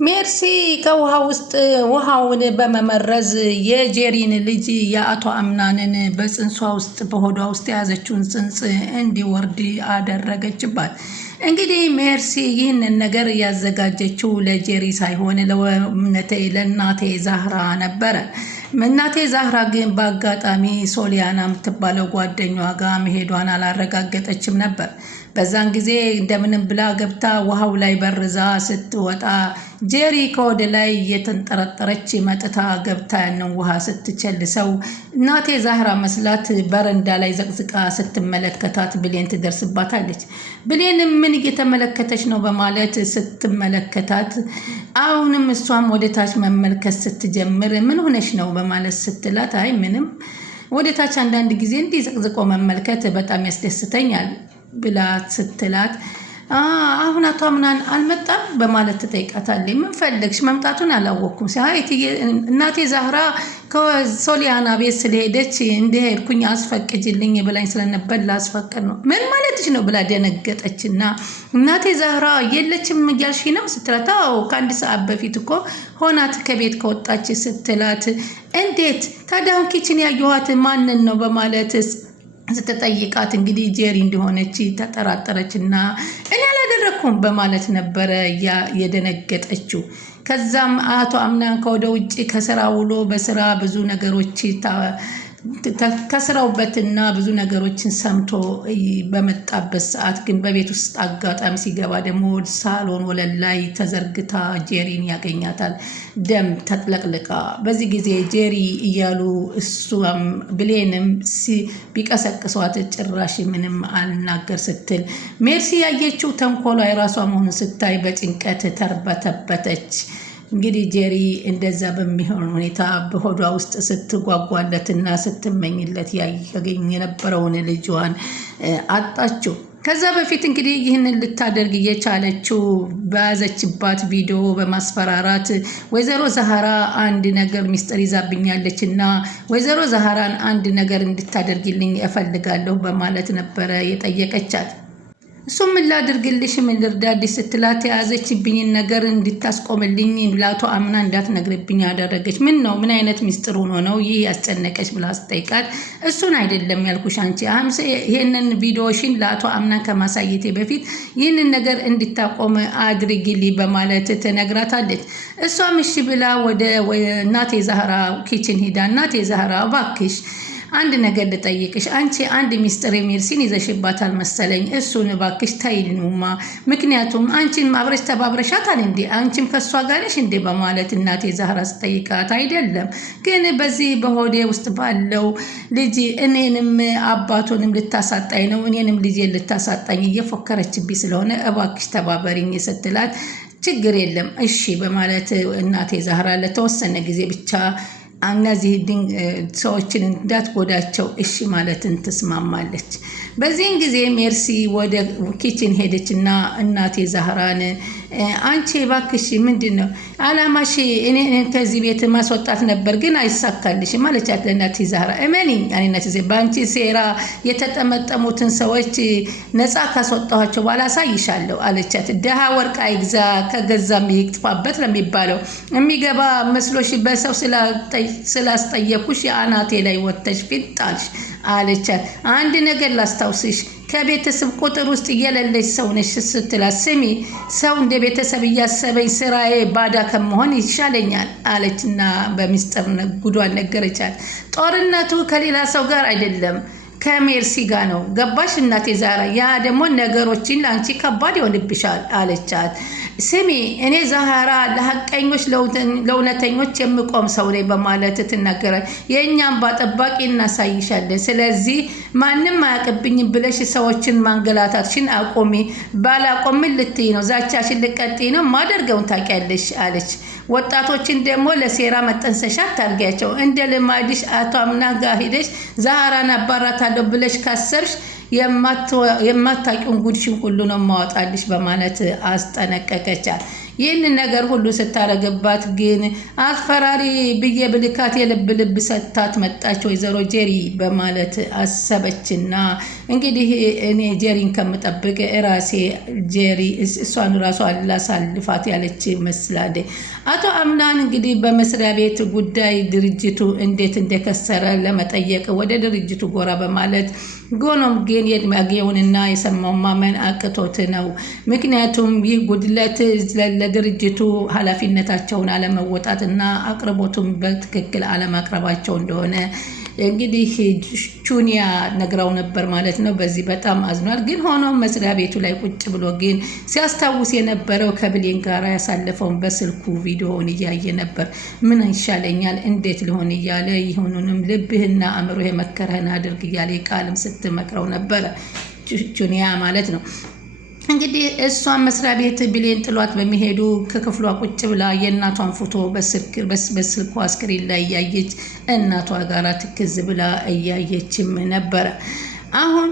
ሜርሲ ከውሃ ውስጥ ውሃውን በመመረዝ የጄሪን ልጅ የአቶ አምናንን በጽንሷ ውስጥ በሆዷ ውስጥ የያዘችውን ጽንስ እንዲወርድ አደረገችባት። እንግዲህ ሜርሲ ይህንን ነገር ያዘጋጀችው ለጄሪ ሳይሆን ለእናቴ ዛህራ ነበረ። እናቴ ዛህራ ግን በአጋጣሚ ሶሊያና የምትባለው ጓደኛዋ ጋር መሄዷን አላረጋገጠችም ነበር። በዛን ጊዜ እንደምንም ብላ ገብታ ውሃው ላይ በርዛ ስትወጣ ጄሪ ከወደ ላይ እየተንጠረጠረች መጥታ ገብታ ያንን ውሃ ስትቸልሰው እናቴ ዛህራ መስላት በረንዳ ላይ ዘቅዝቃ ስትመለከታት ብሌን ትደርስባታለች። ብሌንም ምን እየተመለከተች ነው በማለት ስትመለከታት አሁንም እሷም ወደ ታች መመልከት ስትጀምር ምን ሆነች ነው በማለት ስትላት አይ ምንም ወደ ታች አንዳንድ ጊዜ እንዲህ ዘቅዝቆ መመልከት በጣም ያስደስተኛል ብላ ስትላት አሁን አቶ አምናን አልመጣም በማለት ትጠይቃታለች። ምን ፈለግሽ? መምጣቱን አላወቅኩም። እናቴ ዛህራ ከሶሊያና ቤት ስለሄደች እንደሄድኩኝ አስፈቅጅልኝ ብላኝ ስለነበር ላስፈቅድ ነው። ምን ማለትሽ ነው ብላ ደነገጠችና እናቴ ዛህራ የለችም እያልሽ ነው ስትላት አዎ ከአንድ ሰዓት በፊት እኮ ሆናት ከቤት ከወጣች ስትላት እንዴት ታዲያ አሁን ኪችን ያየኋት ማንን ነው በማለት ስትጠይቃት እንግዲህ ጄሪ እንደሆነች ተጠራጠረችና እኔ አላደረኩም በማለት ነበረ የደነገጠችው። ከዛም አቶ አምናን ከወደ ውጭ ከስራ ውሎ በስራ ብዙ ነገሮች ከስራውበትና ብዙ ነገሮችን ሰምቶ በመጣበት ሰዓት ግን በቤት ውስጥ አጋጣሚ ሲገባ ደግሞ ሳሎን ወለል ላይ ተዘርግታ ጄሪን ያገኛታል፣ ደም ተጥለቅልቃ። በዚህ ጊዜ ጄሪ እያሉ እሷም ብሌንም ቢቀሰቅሷት ጭራሽ ምንም አልናገር ስትል ሜርሲ ያየችው ተንኮሏ የራሷ መሆኑን ስታይ በጭንቀት ተርበተበተች። እንግዲህ ጄሪ እንደዛ በሚሆን ሁኔታ በሆዷ ውስጥ ስትጓጓለትና ስትመኝለት ያገኝ የነበረውን ልጇን አጣችው። ከዛ በፊት እንግዲህ ይህንን ልታደርግ እየቻለችው በያዘችባት ቪዲዮ በማስፈራራት ወይዘሮ ዛህራ አንድ ነገር ሚስጥር ይዛብኛለች እና ወይዘሮ ዛህራን አንድ ነገር እንድታደርግልኝ እፈልጋለሁ በማለት ነበረ የጠየቀቻት። እሱም ምን ላድርግልሽ ምን ልርዳልሽ ስትላት የያዘችብኝን ነገር እንድታስቆምልኝ ለአቶ አምና እንዳትነግርብኝ ያደረገች። ምን ነው ምን አይነት ሚስጥር ሆኖ ነው ይህ ያስጨነቀች ብላ ስጠይቃት እሱን አይደለም ያልኩሽ አንቺ ይሄንን ቪዲዮሽን ለአቶ አምና ከማሳየቴ በፊት ይህንን ነገር እንድታቆም አድርጊልኝ በማለት ትነግራታለች። እሷም እሺ ብላ ወደ እናቴ ዛህራ ኪችን ሂዳ እናቴ ዛህራ እባክሽ አንድ ነገር ልጠይቅሽ፣ አንቺ አንድ ሚስጥር ሜርሲን ይዘሽባታል መሰለኝ፣ እሱን እባክሽ ተይልኑማ፣ ምክንያቱም አንቺን አብረሽ ተባብረሻታል እንዴ? አንቺም ከሷ ጋር ነሽ እንዴ? በማለት እናቴ ዛህራ ስጠይቃት አይደለም ግን በዚህ በሆዴ ውስጥ ባለው ልጅ እኔንም አባቱንም ልታሳጣኝ ነው፣ እኔንም ልጄን ልታሳጣኝ እየፎከረችብኝ ስለሆነ እባክሽ ተባበሪኝ ስትላት ችግር የለም እሺ በማለት እናቴ ዛህራ ለተወሰነ ጊዜ ብቻ እነዚህ ሰዎችን እንዳትጎዳቸው እሺ ማለትን ትስማማለች። በዚህን ጊዜ ሜርሲ ወደ ኪችን ሄደችና እናቴ ዛህራን አንቺ እባክሽ ምንድን ነው አላማሽ? እኔ ከዚህ ቤት ማስወጣት ነበር ግን አይሳካልሽም አለቻት ለእናቴ ዛህራ። እመኒኝ እናቴ በአንቺ ሴራ የተጠመጠሙትን ሰዎች ነፃ ካስወጣኋቸው በኋላ አሳይሻለሁ አለቻት። ደሃ ወርቅ አይግዛ ከገዛም ይጥፋበት ነው የሚባለው። የሚገባ መስሎሽ በሰው ስላስጠየኩሽ የአናቴ ላይ ወጥተሽ ፊጣልሽ አለቻት። አንድ ነገር ላስታውስሽ ከቤተሰብ ቁጥር ውስጥ እየሌለች ሰው ነሽ ስትላት ስሚ ሰው እንደ ቤተሰብ እያሰበኝ ስራዬ ባዳ ከመሆን ይሻለኛል አለችና በሚስጥር ጉዷን ነገረቻት። ጦርነቱ ከሌላ ሰው ጋር አይደለም ከሜርሲ ጋር ነው ገባሽ እናቴ ዛህራ? ያ ደግሞ ነገሮችን ለአንቺ ከባድ ይሆንብሻል አለቻት። ስሚ እኔ ዛህራ ለሐቀኞች ለእውነተኞች የምቆም ሰው ነኝ በማለት ትናገራል። የእኛም ባጠባቂ እናሳይሻለን። ስለዚህ ማንም አያውቅብኝም ብለሽ ሰዎችን ማንገላታትሽን አቆሚ። ባላቆምን ልትይ ነው? ዛቻሽን ልቀጥይ ነው? ማደርገውን ታውቂያለሽ አለች። ወጣቶችን ደግሞ ለሴራ መጠንሰሻ ታርጊያቸው። እንደ ልማድሽ አቶ አምና ጋር ሂደሽ ዛህራን አባራታለሁ ብለሽ ካሰብሽ የማታውቂውን ጉድሽን ሁሉ ነው ማወጣልሽ በማለት አስጠነቀቀቻት። ይህንን ነገር ሁሉ ስታረግባት ግን አስፈራሪ ብዬ ብልካት የልብ ልብ ሰጥታት መጣች ወይዘሮ ጄሪ በማለት አሰበችና እንግዲህ እኔ ጄሪን ከምጠብቅ ራሴ ጄሪ እሷን ራሷ ላሳልፋት ያለች ይመስላል። አቶ አምናን እንግዲህ በመስሪያ ቤት ጉዳይ ድርጅቱ እንዴት እንደከሰረ ለመጠየቅ ወደ ድርጅቱ ጎራ በማለት ጎኖም ግን የማግኘውንና የሰማውን ማመን አቅቶት ነው። ምክንያቱም ይህ ጉድለት ለድርጅቱ ኃላፊነታቸውን አለመወጣትና አቅርቦቱን በትክክል አለማቅረባቸው እንደሆነ እንግዲህ ቹኒያ ነግራው ነበር ማለት ነው። በዚህ በጣም አዝኗል። ግን ሆኖም መስሪያ ቤቱ ላይ ቁጭ ብሎ ግን ሲያስታውስ የነበረው ከብሌን ጋር ያሳለፈውን በስልኩ ቪዲዮውን እያየ ነበር። ምን ይሻለኛል እንዴት ሊሆን እያለ ይሁኑንም ልብህና አእምሮ የመከረህን አድርግ እያለ ቃልም ስትመክረው ነበረ ቹኒያ ማለት ነው። እንግዲህ እሷን መስሪያ ቤት ብሌን ጥሏት በሚሄዱ ከክፍሏ ቁጭ ብላ የእናቷን ፎቶ በስልኳ ስክሪን ላይ እያየች እናቷ ጋር ትክዝ ብላ እያየችም ነበረ። አሁን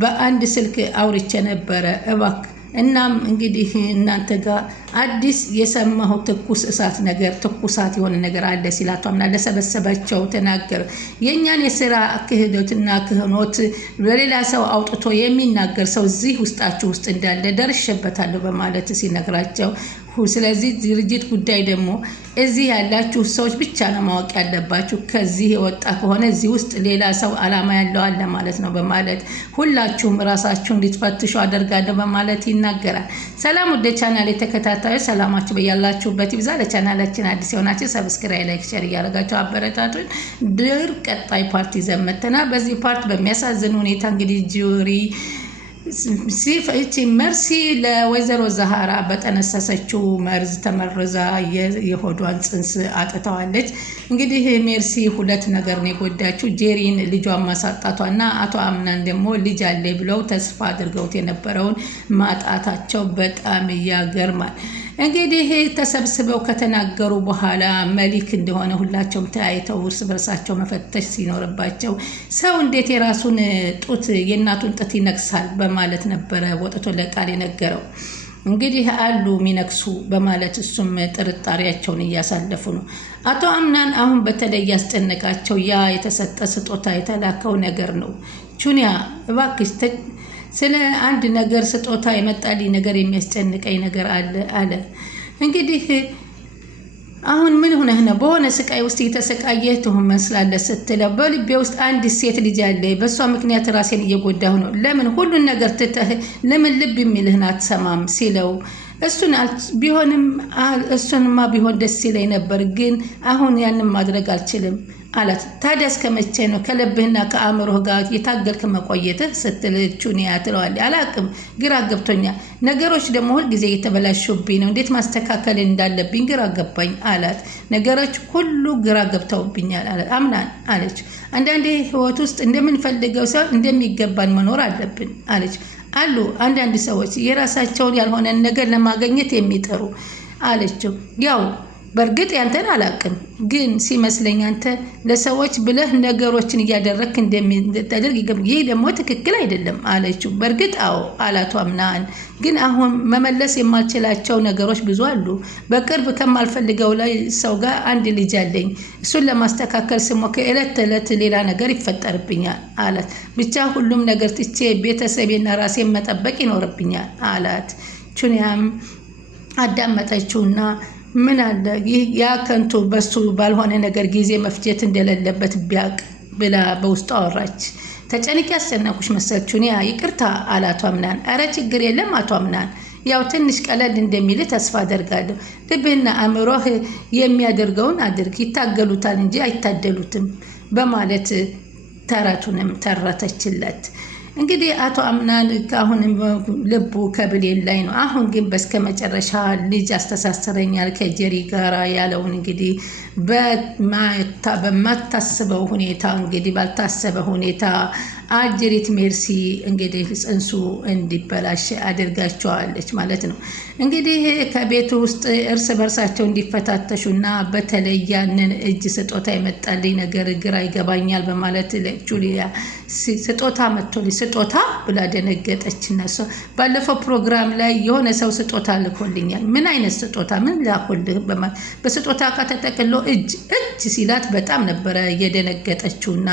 በአንድ ስልክ አውርቼ ነበረ እባክህ እናም እንግዲህ እናንተ ጋር አዲስ የሰማሁ ትኩስ እሳት ነገር ትኩሳት የሆነ ነገር አለ ሲላቷምና ለሰበሰባቸው ተናገር። የኛን የስራ ክህዶትና ክህኖት በሌላ ሰው አውጥቶ የሚናገር ሰው እዚህ ውስጣችሁ ውስጥ እንዳለ ደርሼበታለሁ በማለት ሲነግራቸው ስለዚህ ድርጅት ጉዳይ ደግሞ እዚህ ያላችሁ ሰዎች ብቻ ነው ማወቅ ያለባችሁ። ከዚህ የወጣ ከሆነ እዚህ ውስጥ ሌላ ሰው አላማ ያለው አለ ማለት ነው በማለት ሁላችሁም ራሳችሁን እንድትፈትሹ አደርጋለሁ በማለት ይናገራል። ሰላም ወደ ቻናል የተከታታዮች ሰላማችሁ በያላችሁበት ይብዛ። ለቻናላችን አዲስ የሆናችሁ ሰብስክራይብ፣ ላይክ፣ ሼር እያደረጋችሁ አበረታቱን። ድር ቀጣይ ፓርቲ ዘመተና በዚህ ፓርት በሚያሳዝን ሁኔታ እንግዲህ ጁሪ መርሲ ለወይዘሮ ዛሃራ በጠነሰሰችው መርዝ ተመርዛ የሆዷን ጽንስ አጥተዋለች። እንግዲህ ሜርሲ ሁለት ነገር ነው የጎዳችው፣ ጄሪን ልጇን ማሳጣቷና አቶ አምናን ደግሞ ልጅ አለ ብለው ተስፋ አድርገውት የነበረውን ማጣታቸው በጣም ያገርማል። እንግዲህ ተሰብስበው ከተናገሩ በኋላ መሊክ እንደሆነ ሁላቸውም ተያይተው እርስ በርሳቸው መፈተሽ ሲኖርባቸው ሰው እንዴት የራሱን ጡት የእናቱን ጡት ይነክሳል በማለት ነበረ ወጥቶ ለቃል የነገረው። እንግዲህ አሉ ሚነክሱ በማለት እሱም ጥርጣሬያቸውን እያሳለፉ ነው። አቶ አምናን አሁን በተለይ ያስጨነቃቸው ያ የተሰጠ ስጦታ የተላከው ነገር ነው። ቹኒያ እባክሽ ስለ አንድ ነገር ስጦታ የመጣልኝ ነገር የሚያስጨንቀኝ ነገር አለ። እንግዲህ አሁን ምን ሆነህ ነው? በሆነ ስቃይ ውስጥ የተሰቃየህ ትመስላለህ ስትለው በልቤ ውስጥ አንድ ሴት ልጅ አለ። በእሷ ምክንያት ራሴን እየጎዳሁ ነው። ለምን ሁሉን ነገር ትተህ ለምን ልብ የሚልህን አትሰማም ሲለው እሱንማ ቢሆን ደስ ይለኝ ነበር፣ ግን አሁን ያንን ማድረግ አልችልም አላት። ታዲያ እስከ መቼ ነው ከልብህና ከአእምሮህ ጋር የታገልክ መቆየትህ ስትል ቹኒያ ትለዋለች። አላቅም፣ ግራ ገብቶኛል። ነገሮች ደግሞ ሁልጊዜ እየተበላሹብኝ ነው። እንዴት ማስተካከል እንዳለብኝ ግራ ገባኝ አላት። ነገሮች ሁሉ ግራ ገብተውብኛል አምናን አለች። አንዳንዴ ህይወት ውስጥ እንደምንፈልገው ሰው እንደሚገባን መኖር አለብን አለች። አሉ አንዳንድ ሰዎች የራሳቸውን ያልሆነን ነገር ለማግኘት የሚጥሩ አለችው። ያው በእርግጥ ያንተን አላቅም፣ ግን ሲመስለኝ አንተ ለሰዎች ብለህ ነገሮችን እያደረክ እንደምታደርግ ይህ ደግሞ ትክክል አይደለም አለችው። በእርግጥ አዎ አላቷ አምናን፣ ግን አሁን መመለስ የማልችላቸው ነገሮች ብዙ አሉ። በቅርብ ከማልፈልገው ላይ ሰው ጋር አንድ ልጅ አለኝ። እሱን ለማስተካከል ስሞክር ዕለት ተዕለት ሌላ ነገር ይፈጠርብኛል አላት። ብቻ ሁሉም ነገር ትቼ ቤተሰቤና ራሴን መጠበቅ ይኖርብኛል አላት። ቹኒያም አዳመጠችውና ምን አለ ይህ ያ ከንቱ በሱ ባልሆነ ነገር ጊዜ መፍጀት እንደሌለበት ቢያቅ ብላ በውስጡ አወራች። ተጨንቄ ያስጨነኩሽ መሰል ቹኒያ፣ ይቅርታ አላቷ አምናን። አረ ችግር የለም አቶ አምናን፣ ያው ትንሽ ቀለል እንደሚል ተስፋ አደርጋለሁ። ልብህና አእምሮህ የሚያደርገውን አድርግ፣ ይታገሉታል እንጂ አይታደሉትም በማለት ተረቱንም ተረተችለት። እንግዲህ አቶ አምናን አሁንም ልቡ ከብሌን ላይ ነው። አሁን ግን በስከ መጨረሻ ልጅ አስተሳሰረኛል ከጄሪ ጋራ ያለውን እንግዲህ በማታስበው ሁኔታ እንግዲህ ባልታሰበ ሁኔታ አጅሪት ሜርሲ እንግዲህ ጽንሱ እንዲበላሽ አድርጋቸዋለች ማለት ነው። እንግዲህ ከቤት ውስጥ እርስ በርሳቸው እንዲፈታተሹና በተለይ ያንን እጅ ስጦታ የመጣልኝ ነገር ግራ ይገባኛል በማለት ለጁሊያ ስጦታ መጥቶልኝ ስጦታ ብላ ደነገጠች። እነሱ ባለፈው ፕሮግራም ላይ የሆነ ሰው ስጦታ ልኮልኛል። ምን አይነት ስጦታ ምን ላኩልህ በማለት በስጦታ ከተጠቅሎ እጅ ሲላት በጣም ነበረ የደነገጠችውና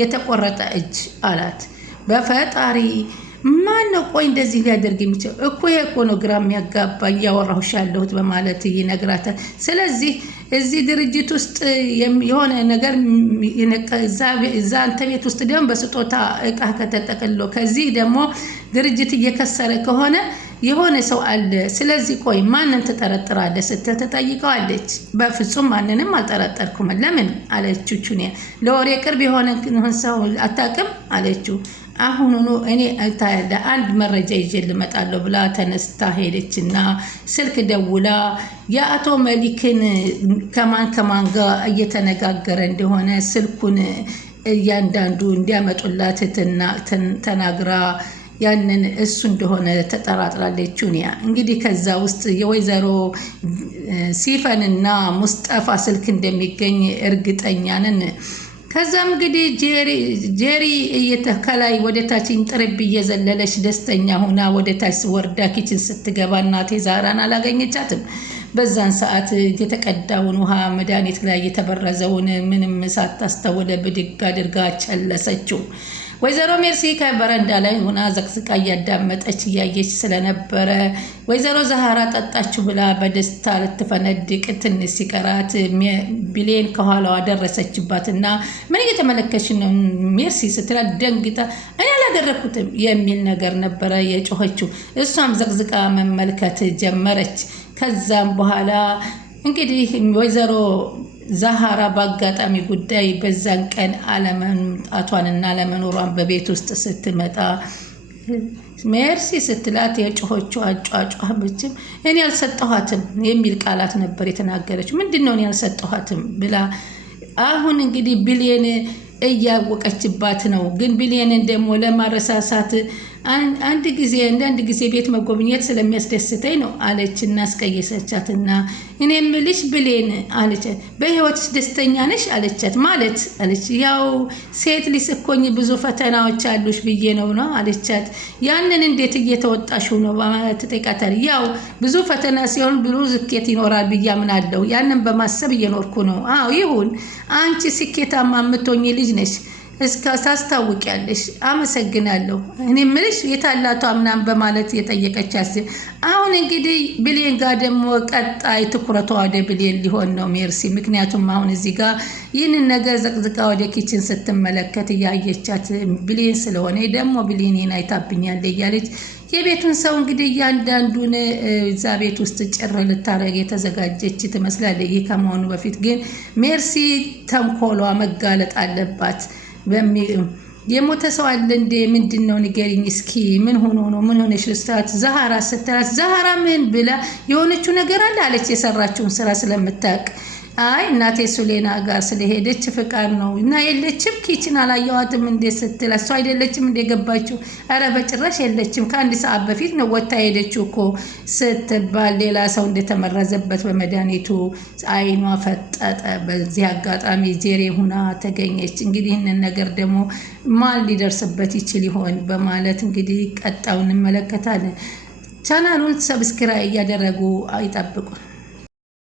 የተቆረጠ እጅ አላት። በፈጣሪ ማን ነው ቆይ እንደዚህ ሊያደርግ የሚችል እኮ ይሄ እኮ ነው ግራ የሚያጋባ እያወራሁሽ ያለሁት በማለት ይነግራታል። ስለዚህ እዚህ ድርጅት ውስጥ የሆነ ነገር እዛ አንተ ቤት ውስጥ ደግሞ በስጦታ እቃ ከተጠቅሎ ከዚህ ደግሞ ድርጅት እየከሰረ ከሆነ የሆነ ሰው አለ። ስለዚህ ቆይ ማንን ትጠረጥራለህ ስትል ተጠይቀዋለች። በፍጹም ማንንም አልጠረጠርኩም። ለምን አለችው ቹኒያ። ለወሬ ቅርብ የሆነ ሰው አታውቅም አለችው። አሁኑኑ እኔ ታያለ አንድ መረጃ ይዤ ልመጣለሁ ብላ ተነስታ ሄደችና ስልክ ደውላ የአቶ መሊክን ከማን ጋር እየተነጋገረ እንደሆነ ስልኩን እያንዳንዱ እንዲያመጡላት ተናግራ ያንን እሱ እንደሆነ ተጠራጥራለች ቹኒያ። እንግዲህ ከዛ ውስጥ የወይዘሮ ሲፈንና ሙስጠፋ ስልክ እንደሚገኝ እርግጠኛ ነን። ከዛም እንግዲህ ጄሪ ከላይ ወደ ታች ጥርብ እየዘለለች ደስተኛ ሆና ወደ ታች ወርዳ ኪችን ስትገባ እናቴ ዛራን አላገኘቻትም። በዛን ሰዓት የተቀዳውን ውሃ መድኃኒት ላይ የተበረዘውን ምንም ሳታስተውል ብድግ አድርጋ ቸለሰችው። ወይዘሮ ሜርሲ ከበረንዳ ላይ ሆና ዘቅዝቃ እያዳመጠች እያየች ስለነበረ ወይዘሮ ዛሃራ ጠጣችሁ ብላ በደስታ ልትፈነድቅ ትንሽ ሲቀራት ቢሌን ከኋላዋ ደረሰችባትና ምን እየተመለከች ነው ሜርሲ ስትላት ደንግጣ እኔ አላደረኩትም የሚል ነገር ነበረ የጮኸችው። እሷም ዘቅዝቃ መመልከት ጀመረች። ከዛም በኋላ እንግዲህ ወይዘሮ ዛሃራ በአጋጣሚ ጉዳይ በዛን ቀን አለመምጣቷንና አለመኖሯን በቤት ውስጥ ስትመጣ ሜርሲ ስትላት የጮሆቹ አጫጫህ ብቻም እኔ አልሰጠኋትም የሚል ቃላት ነበር የተናገረችው። ምንድነው እኔ አልሰጠኋትም ብላ አሁን እንግዲህ ቢሊየን እያወቀችባት ነው። ግን ቢሊየንን ደግሞ ለማረሳሳት አንድ ጊዜ ቤት መጎብኘት ስለሚያስደስተኝ ነው አለች እና አስቀየሰቻትና እኔ ምልሽ ብሌን አለቻት። በህይወትሽ ደስተኛ ነሽ አለቻት። ማለት አለች ያው ሴት ሊስኮኝ ብዙ ፈተናዎች አሉሽ ብዬ ነው አለቻት። ያንን እንዴት እየተወጣሽው ነው በማለት ተጠይቃታለች። ያው ብዙ ፈተና ሲሆን ብዙ ስኬት ይኖራል ብዬ አምናለሁ። ያንን በማሰብ እየኖርኩ ነው። አዎ ይሁን፣ አንቺ ስኬታማ የምትሆኚ ልጅ ነሽ እስከ ታስታውቂያለሽ። አመሰግናለሁ። እኔ ምልሽ የታላቷ ምናምን በማለት የጠየቀቻት። አሁን እንግዲህ ብሌን ጋር ደግሞ ቀጣይ ትኩረቷ ወደ ብሌን ሊሆን ነው ሜርሲ። ምክንያቱም አሁን እዚህ ጋር ይህንን ነገር ዘቅዝቃ ወደ ኪችን ስትመለከት እያየቻት ብሌን ስለሆነ ደግሞ ብሌንን አይታብኛለ እያለች የቤቱን ሰው እንግዲህ እያንዳንዱን እዛ ቤት ውስጥ ጭር ልታረግ የተዘጋጀች ትመስላለች። ይህ ከመሆኑ በፊት ግን ሜርሲ ተንኮሏ መጋለጥ አለባት። የሞተ ሰው አለ እንዴ? ምንድነው ንገሪኝ እስኪ ምን ሆኖ ነው? ምን ሆነሽ ልስታት ዛሃራ ስትላት ዛሃራ ምን ብላ የሆነችው ነገር አለ አለች የሰራችውን ስራ ስለምታውቅ። አይ እናቴ ሱሌና ጋር ስለሄደች ፍቃድ ነው እና የለችም ኪችን አላየዋትም እንዴ ስትል እሷ አይደለችም እንዴ ገባችው? አረ በጭራሽ የለችም ከአንድ ሰዓት በፊት ነው ወጣ ሄደችው እኮ ስትባል ሌላ ሰው እንደተመረዘበት በመድኃኒቱ አይኗ ፈጠጠ። በዚህ አጋጣሚ ጄሪ ሁና ተገኘች። እንግዲህ ይህንን ነገር ደግሞ ማን ሊደርስበት ይችል ይሆን በማለት እንግዲህ ቀጣውን እንመለከታለን። ቻናሉን ሰብስክራይብ እያደረጉ አይጠብቁን።